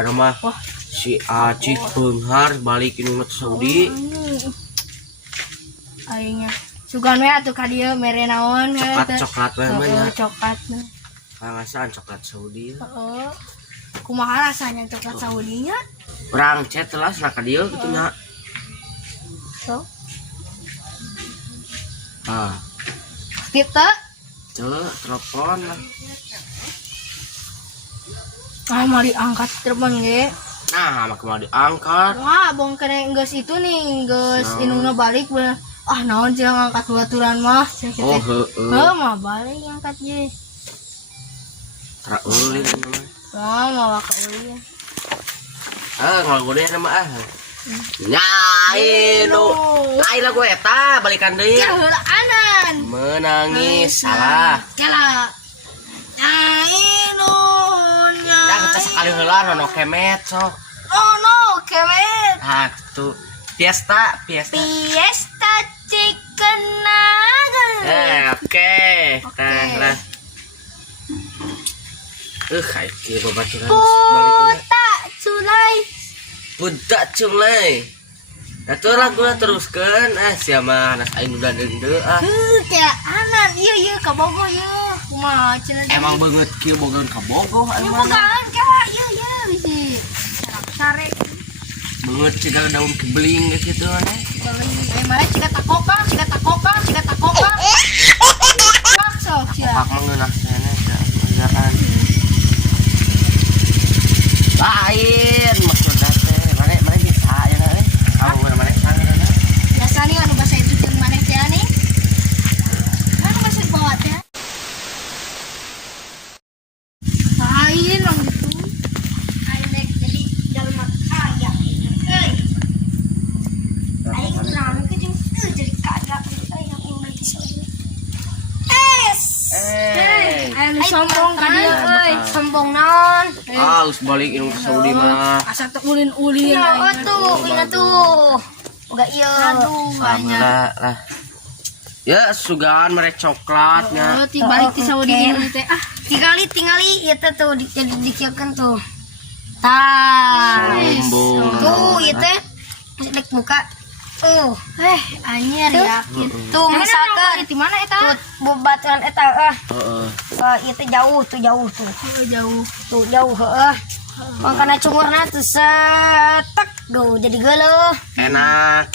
ada mah si Aci Benghar balik ke Saudi. Aingnya sugan we atuh ka dieu mere naon Coklat we mah. Coklat. Pangasan coklat Saudi. Heeh. Kumaha rasanya coklat Saudinya? Perang chat lah sana ka dieu kitu nya. So. Kita Kita telepon lah. mau diangkat telepon ge. Nah, mak mau diangkat. Wah, bong kena geus itu nih, geus inungna balik bener. Ah, naon sih ngangkat baturan mah? Oh, heueuh. Mah balik ngangkat ge. Tra ulin mah. Mau ka euy. Ngagode mah Nyai lu. Ai lah gue eta balikan deui. Ya heula anan. Menangis salah. Kala. Nyai nu. Ya kita sekali heula no kemet sok. No, kemet. Ah, tuh. Fiesta. Fiesta chicken nugget. Oke. Lah. Kayak kieu babaturan balik. Punta culai. Atuh lagu teruskeun siapa anak aing udah dende Kayak anan ieu ka Bogor ieu. Kumaha cenah. Emang beungeut kieu bogaan ka Bogor Ieu bogaan kayak ieu bisi. Sare. Beungeut ciga daun kebeling gitu aneh. Mare ciga takoka. Sok sia. Pak mengeunah sana kerjaan. Lain maksudna teh mana bisa ya teh. Kamu mana sangeuna. Biasa nih anu bahasa itu jeung maneh teh nih. Anu bahasa bawa teh. Lain orang gitu. Aing jadi jalma kaya. Aing kurang ke jeung jadi kaya. Aing mulai disoalnya. Aing sombong ka dieu euy. Sombong naon? Harus balik ilmu ke Saudi mah. Asa teu ulin-ulin. Oh tuh, ini tuh. Enggak iya. Aduh, banyak. Lah. Ya, sugaan merek coklatnya. Balik di Saudi ini teh. Tinggali itu tuh jadi dikieukeun tuh. Tah. Sombong. Tuh, ieu teh dek buka. Anyar yakin. Tuh misalkan di mana eta? tuh bobaturan eta Heeh. ieu teh jauh tuh. Jauh. Tuh jauh heueuh. Mangkana cungurna tuh setek duh jadi geuleuh. Enak.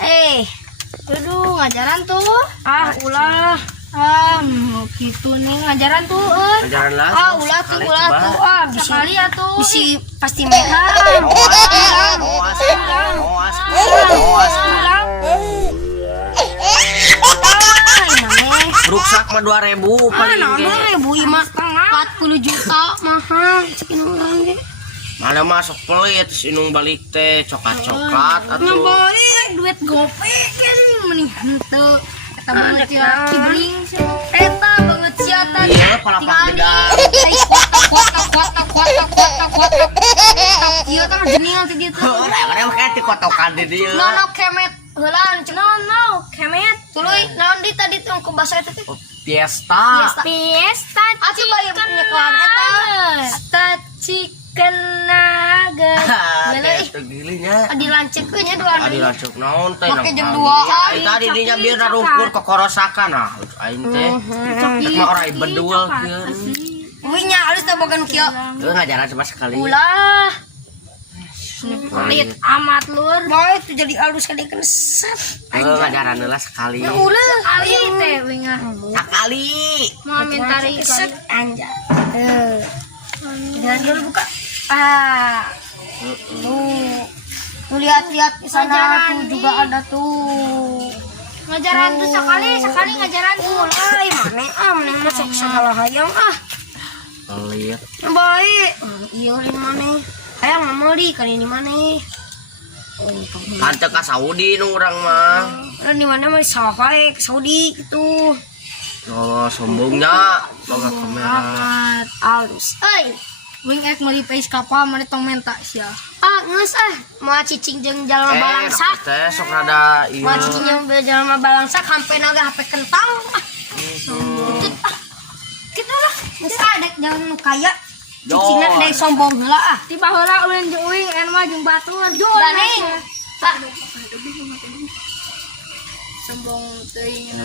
Aduh, ngajaran tuh. Ulah. Gitu nih ngajaran tuh, euy. Ajaran lah. Ulah tuh. Bisi Sekali atuh. bisi pasti merah. Ruksak mah 2.000 paling ge. 2.000 mah 40 juta mahal cekin orang ge. Mana masuk pelit sinung balik teh coklat atuh. Ngaboy duit gope kan mending henteu. Eta banget ya kibling sih. Eta banget sia tadi. Iya, palapak beda. Kuat. Iya kan jenil teh dieu tuh. Mana kayak ti kotokan di dieu. No kemet heulan cenah no kemet tuluy naon di tadi tuh ku bahasa eta teh. Fiesta. Atuh bari nyekoan eta. Fiesta chicken nugget. Teh gilinya. Dilancekeun nya dua Adi lancuk naon teh Make nang jam kali. 2-an. Ai tadi dinya bieu rungkur kokorosakan aing teh. Rek mah orang bedul kieu. Uy nya alus teh bogan kieu. Teu ngajaran cuma sekali. Ulah. Pelit amat lur. Boy itu jadi alus kadikeun set. Teu ngajaran heula sekali. Ulah Kali teh winga. Sekali. Mau mentari set anjay. Dan dulu buka. Tuh lihat di sana tuh juga ada tuh. Ngajaran tuh sekali ngajaran tuh. Mulai mana masuk segala hayang Pelit. baik. Iya ini mana? Hayang mama di kan ini mana? Kan teu ka Saudi nu urang mah. Di mana mah sawah ke Saudi gitu. Oh, sombongnya boga kamera. Alus. Wing ek meuli pais kapal mane tong menta sia. Geus mau cicing jeung jalma balangsa. Teh sok rada ieu. Mau cicing jeung jalma balangsa hampe naga HP kentang. Gitu lah. Geus adek jangan nu kaya. cicingna deui sombong heula ah. Tiba heula ulin jeung uing anu mah jeung batuan. Daning. Pak. Sombong teuing.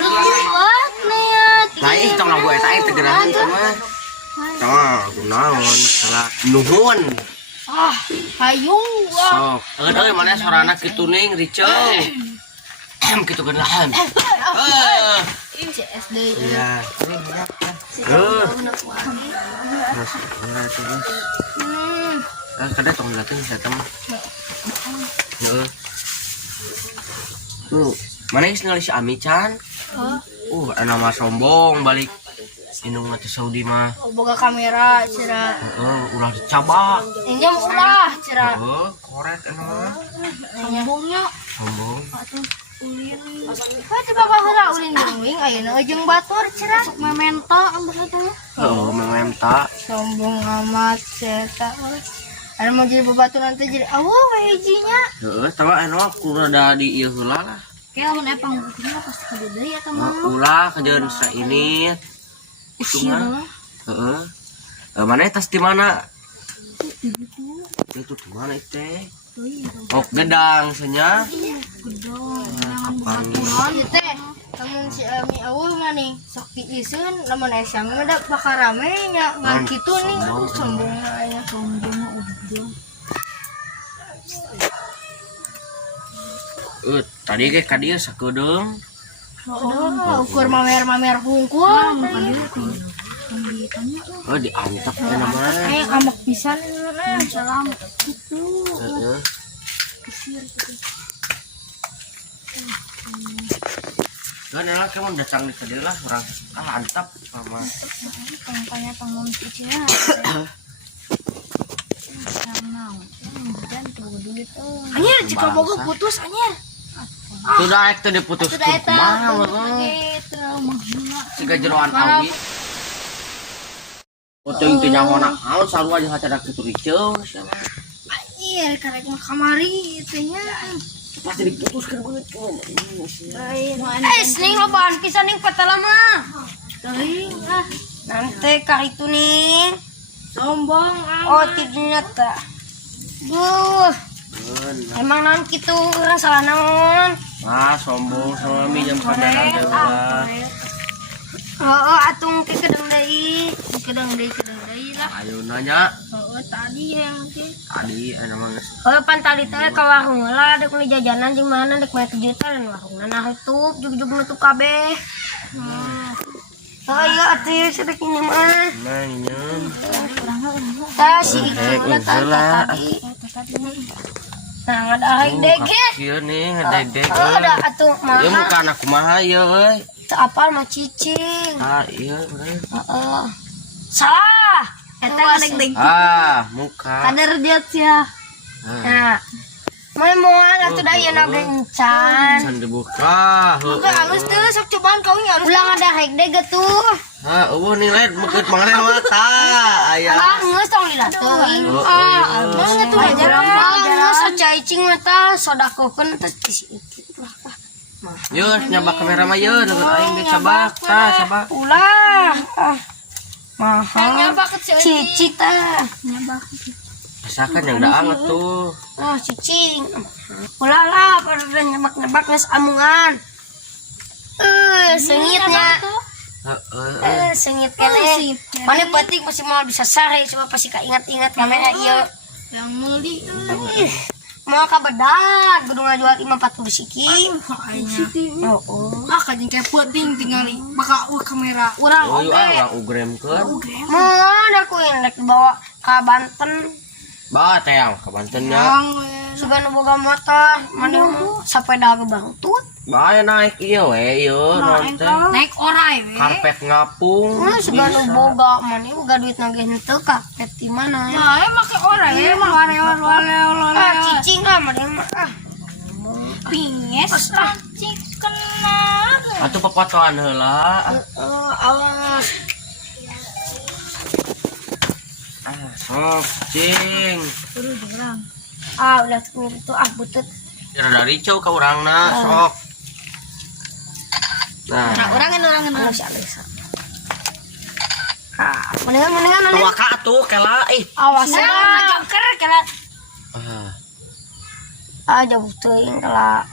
Kuat niat. Lain tong gue eta tegerahan mah. Tong kunaon salah nuhun. Ah, hayung. Sok, euy mana sorana kitu ning riceu. Kitu geunahan. CSD. Iya. Kada tong latih saya teman. Heeh. Mana geus ningali si Ami Chan? Nama sombong balik indung teh Saudi mah. Boga kamera cenah. Ulah dicoba. Injam ulah cenah. Korek mah. Sombongnya. Sombong. Ulin. Coba baheula ulin jeung uing ayeuna jeung batur cenah. Memento ambil atuh. Mementa. Sombong amat eta. Anu mau jadi babaturan teh jadi wejinya. Tama anu aku rada di ieu heula lah. Kayak mun epang buktinya pasti kade deui eta mah. Ulah kajeun sa ini. Itu mah. Mana tas di mana? Itu di mana teh? Oh, gedang senya. Gedang. Teh, lamun si Ami aweuh mah nih sok diiseun lamun esa mah da bakal rame nya ngan kitu nih sombongna aya sombongna udah. Tadi ge ka dieu sakedeung. Ukur mamer-mamer hungkul. Diantep teh namanya. Amak pisan salam itu. Kan elah kamu datang di kedai lah orang antap sama. Tanya panggung cicingna. Anjir, jika boga putus anjir. Sudah ek teh diputus kumaha siga jeroan awi. Teuing teh nyahona naon sarua jeung hacadak kitu riceu sia mah. Anjir, karek mah kamari teh nya. Pasti diputuskeun beungeut Ning lobaan pisan ning patala mah. Teuing Nanti ka itu nih. sombong Oh, tidaknya teh. Emang naon kitu urang salah naon? Sombong sama mi jam kamera heula. Atung ke kedeng deui. Kedeng deui lah. Ayo nanya. Tadi yang Tadi anu mah geus. Pan tadi teh ka warung heula dek meuli jajanan jeung mana dek mah 7 teh lain warungna nah tutup jug-jug nutup kabeh. Iya atuh sedek ini mah. Nah, nyeun. Si heula tadi. Nah, ada aing dege. Kieu nih ngedeg. Ada atuh mah. Ieu muka anak kumaha ieu euy. Teu apal mah cicing. Iya bener. Salah. eta ngadeg-deg Muka. kader dia sia. Nah. Moal atuh da ieu na gencan. Can dibuka. Oke, halus teh sok cobaan kau nya halus. Ulang ada haik dege tuh. Eueuh nih lain meukeut mangane mah tah aya. Geus tong dilateuing. Mana tuh aja Geus cacing mah tah sodakokeun teh Yeuh nyabak kamera mah yeuh deukeut aing ge sabak tah sabak. ulah. Mahal. nyabak Cici teh. nyabak. Rasakan yang da anget tuh. Cicing. Ulah lah pada nyebak-nyebak geus amungan. Sengitnya. Sengit kene. Mana penting masih mau bisa sare coba pasti kaingat-ingat kamera ieu. Yang meuli Mau ka bedak kudu ngajual 540 siki. kajing kayak penting tingali bakal kamera urang Eueuh urang ugremkeun. Mau aku indek dibawa ka Banten. Bawa teh yang ka Banten nya. Sugan boga motor, mani sepeda ge bangtut. Bae naik ieu we ieu naon teh. naik orai we Karpet ngapung. Sugan boga mani boga duit nage henteu karpet di mana. ya make orai we mah wale Cicing ah mani mah. pinges cicing kena Atuh pepotoan heula. Awas. Sok cing. Udah itu butut. Rada ricau ka urangna sok. Nah, Orang Alus. Mendingan. tua ka atuh kela Awas jangker kala. Jauh teuing kala.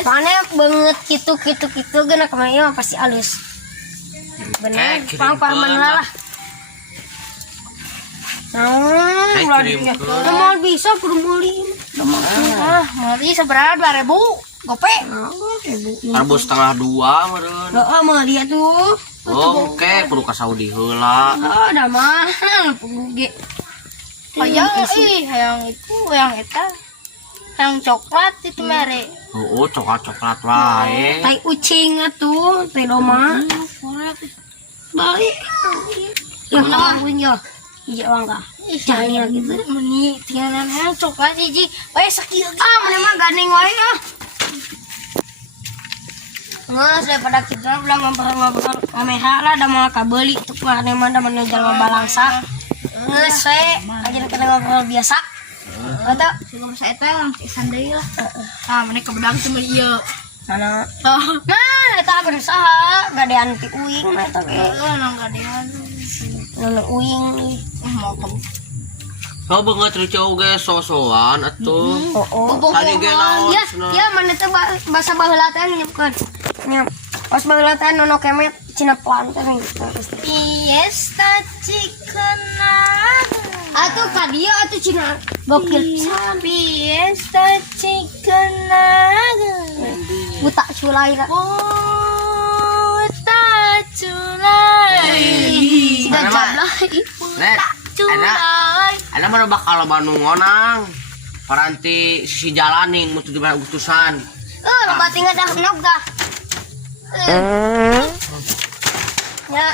Mana banget gitu gana kemarin mah pasti alus. Bener, pang lah. Mau bisa kudu meuli. mau seberapa 2.000 gope. Arbus setengah 2 meureun. Heeh, mah dia tuh. Oke, kudu ka Saudi heula. Udah mahal puguge. Hayang hayang itu yang eta. Yang coklat itu mere. Coklat wae. Tai ucing atuh, teh doma. Balik. Ya ngawin ya. Iya bangga. Jahnya gitu. Meni tianan yang coklat hiji. Sakit. Mana mah gandeng wae ah. Nges daripada kita udah ngobrol kameha lah da mau kabeli tuh mana mah da mana jalma balangsa. Nges we aja kena ngobrol biasa. Eta Suka masa eta langsung deui lah. Mana kebedag cuma ieu. sana. Nah, eta berusaha gadean ti uing mah eta ge. Nang gadean. Nana uing Mau ke Kau banget ricau ge sosokan atuh. Tadi ge naon? Ya mana teh bahasa baheula teh nyepkeun. Nya. Pas baheula teh nono kemet cina pelan teh gitu. Fiesta Cikena. Atuh ka dieu atuh cina gokil pisan. Fiesta Cikena. Buta culai lah. Buta culai. Sudah jablah. Net, ana mah bakal banungonang. Paranti sisi jalaning mutu di Agustusan. Loba tinggal dah noga. Ya,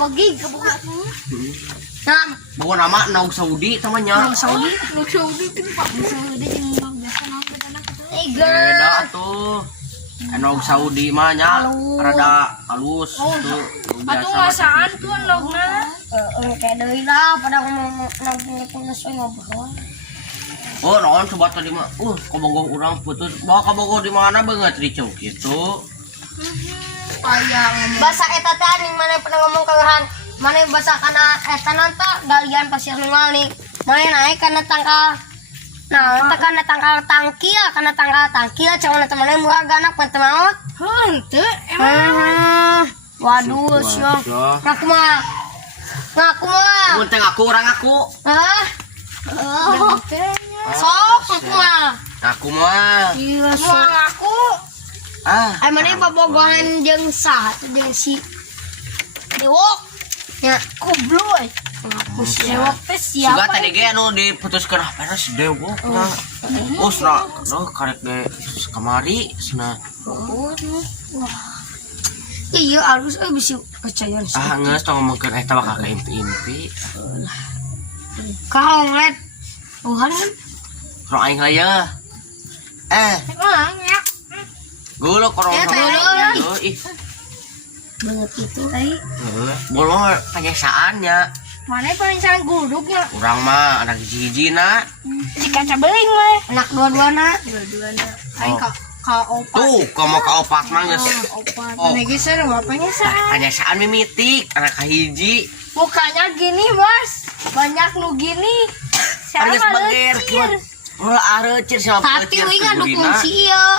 bagi kebuka. Nah, Bawa nama Naug Saudi tamanya. Saudi. Saudi itu Pak. Saudi yang biasa nang Beda tuh. Naug Saudi mah nya rada halus tuh. Atuh ngasaan tuh nogna. Kayak deui lah pada ngomong nang sesuai ngobrol. Oh, naon coba tadi mah. Kabogoh urang putus. Bawa kabogoh di mana banget ricau gitu. Bahasa eta teh ning mana pernah ngomong keurahan. Mana bahasa kana eta nanta galian pasir nunggal nih. Mana naik kana tangkal. Nah, eta kana tangkal tangkil, kana tangkal tangkil cawana teh mana mual ganak pan teh maot. Henteu Waduh, sia. Ngaku mah. Mun teh ngaku urang ngaku. Hah? Sok aku mah. Aku mah. Iya, sok. Mual aku. Ai mana bobogohan jeung saha jeung si Dewok. Ya, Kubloy. ngaku si Dewok teh siapa? Siga tadi ge anu diputuskeun apa si Dewok nya. Usna, karek ge kamari cenah. Iya, alus bisa percayaan sih. Geus tong ngomongkeun eta bakal ka impi-impi. Kahonglet. Tuhan kan. Ro aing lah ya. Ya. Gulo korong. Ih, Banget itu tadi. bolo penyesaannya. Mana perencanaan gudugnya? Urang mah anak hiji-hijina. Si kaca beling mah. Anak dua-duana. Dua-duanya. Aing ka opat. Tuh, kamu ka opat mah geus. Opat. Negesan bapaknya sa. Penyesaan mimitik anak kahiji. Mukanya gini, Bos. Banyak nu gini. Harus bager kuat. Ulah areucir sama Tapi uing anu fungsi ieu.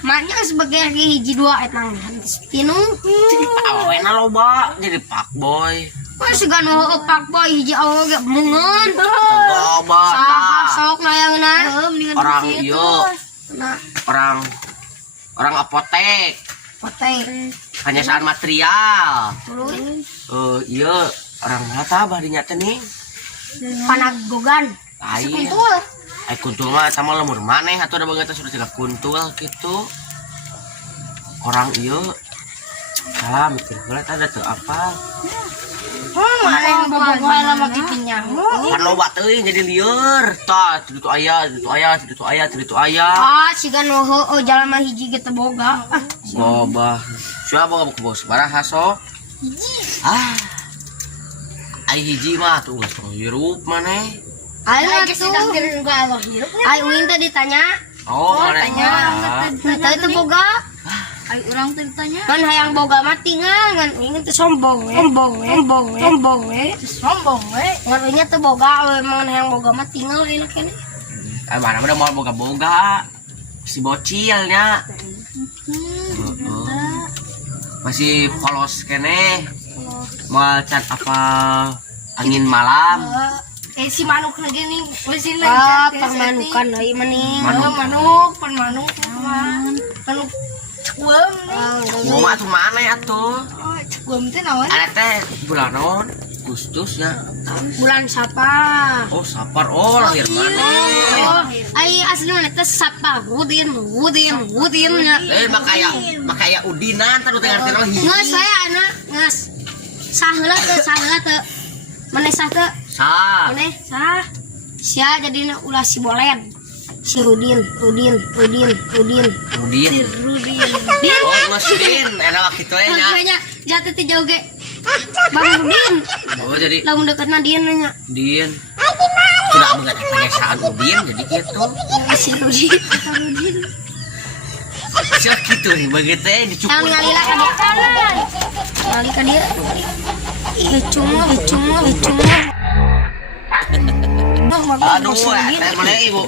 Maknya sebagai hiji dua eta pinu. Awena loba jadi fuckboy. Wah siga nu pak boy hiji awe ge mungeun. Loba. Saha sok nayangna. Orang ieu. Nah, Orang apotek. pote. Penyesaan material. Terus Iya, orang mata barinya teh nih. panagogan. Lain. Kuntul. Kuntul mah sama lemur maneh atau ada banget sudah tidak kuntul gitu. Orang iya salah mikir heula teh teu apa. Mana yang bawa lama kipinya? Kan loba teuing jadi lieur. Tah, itu aya, itu aya, itu aya, itu aya. Siga nu heueuh jalma hiji ge teu boga. Gobah. Siapa boga ke bos? Baraha sok. Ai hiji mah tuh geus hirup maneh. Ayo Lagi sedang tuh. kirim ke Allah hirup. Ai uing teh ditanya, Oh, mana tanya. Teu teu boga. Ayo orang ceritanya. Man hayang boga mati ngan inget teu sombong we. Sombong we. Sombong we. Ngan nya teu boga we man hayang boga mati ngan enak kene. Mana udah mau boga-boga. Si bocilnya. Masih polos kene. Mau cat apa angin malam. Si manuk lagi nih, mesin Ah, pamanukan euy mani. manuk. Manuk cekwem nih. Mau atuh mana ya tuh? Oh, cekwem teh naon? Ada teh bulan non Agustus ya. Bulan sapa? Oh sapar oh lahir mana? Oh, ai aslinya teh sapa Udin nya. makaya udinan tadi tengah tengah Nges saya anak nges. Saheula teu. Maneh sah teu? Sah. Maneh sah. Sia jadina ulah si Bolen. Si Rudin. Udin. Din. Oh ngesin enak gitu ya. Makanya jatuh teh jauh ge. Bang Udin. Oh jadi Lamun deketna Din nya. Din. Sudah mengerti pengesaan Udin jadi gitu. Si Rudin. Siapa gitu nih begitu ya dicukur. Yang ngalila ka dia. Ngali ka dia. Icung. Aduh, mana ibu?